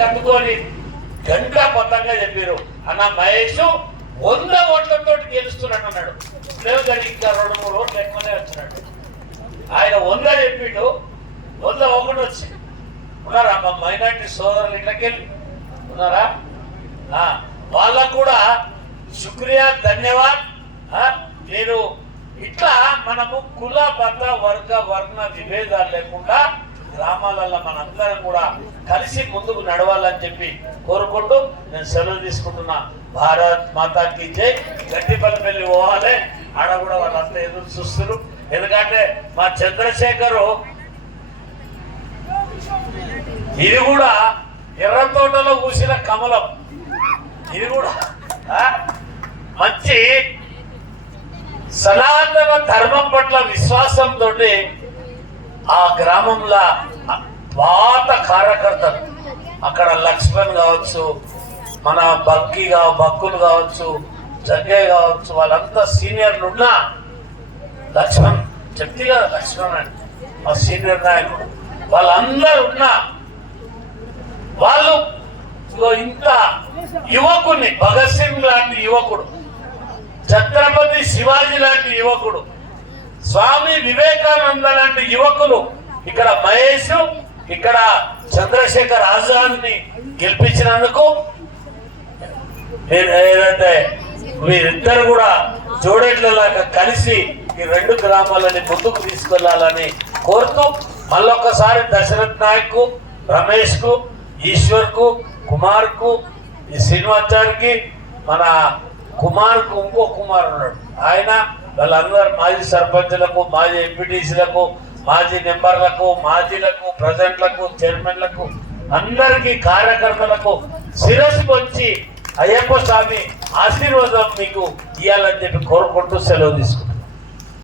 కట్టుకొని గంటా మొత్తంగా చెప్పారు అన్న మహేష్ 100 ఓట్లతో గెలుస్తున్నాడు అన్నాడు. లేదు కానీ ఇంకా 2-3 ఓట్లు ఎక్కువనే వచ్చినాడు. ఆయన 100 చెప్పిండు, 101 వచ్చింది. ఉన్నారా మా మైనార్టీ సోదరులు ఇళ్ళకెళ్ళి ఉన్నారా? వాళ్ళకు కూడా శుక్రియా, ధన్యవాద్. నేను ఇట్లా మనము కుల మత వర్గ వర్ణ విభేదాలు లేకుండా గ్రామాలలో మనందరం కూడా కలిసి ముందుకు నడవాలని చెప్పి కోరుకుంటూ నేను సెలవు తీసుకుంటున్నా. భారత్ మాతాకి జై. గట్టిపల్లి పోవాలి, ఆడ కూడా వాళ్ళంతా ఎదురు చూస్తున్నారు. ఎందుకంటే మా చంద్రశేఖరు ఇది కూడా ఎర్ర తోటలో పూసిన కమలం. ఇది కూడా మంచి సనాతన ధర్మం పట్ల విశ్వాసంతో ఆ గ్రామంలో పాత కార్యకర్తలు అక్కడ లక్ష్మణ్ కావచ్చు, మన బక్కులు కావచ్చు, జగ్గయ్య కావచ్చు, వాళ్ళంతా సీనియర్లు ఉన్నా లక్ష్మణ్ చెప్తే కదా లక్ష్మణ్ అని మా సీనియర్ నాయకుడు, వాళ్ళందరూ ఉన్నా వాళ్ళు ఇంత యువకుని భగత్ సింగ్ లాంటి యువకుడు, ఛత్రపతి శివాజీ లాంటి యువకుడు, స్వామి వివేకానంద లాంటి యువకులు ఇక్కడ మహేష్, ఇక్కడ చంద్రశేఖర్ ఆజాద్ని గెలిపించినందుకు ఏదైతే మీరిద్దరు కూడా జోడేట్లలాగా కలిసి ఈ 2 గ్రామాలని ముందుకు తీసుకెళ్లాలని కోరుతూ మళ్ళొక్కసారి దశరథ్ నాయక్ కు, రమేష్ కు, ఈశ్వర్ కు, కుమార్ కు, ఈ శ్రీనివాచారికి, మన కుమార్ కు ఇంకో కుమార్ ఉన్నాడు, ఆయన వాళ్ళందరూ మాజీ సర్పంచ్లకు, మాజీ ఎంపీటీసీలకు, మాజీ మెంబర్లకు, మాజీలకు, ప్రెసిడెంట్లకు, చైర్మన్లకు, అందరికీ కార్యకర్తలకు శిరస్సు వచ్చి అయ్యప్ప స్వామి ఆశీర్వాదం మీకు ఇవ్వాలని చెప్పి కోరుకుంటూ సెలవు తీసుకుంటాం.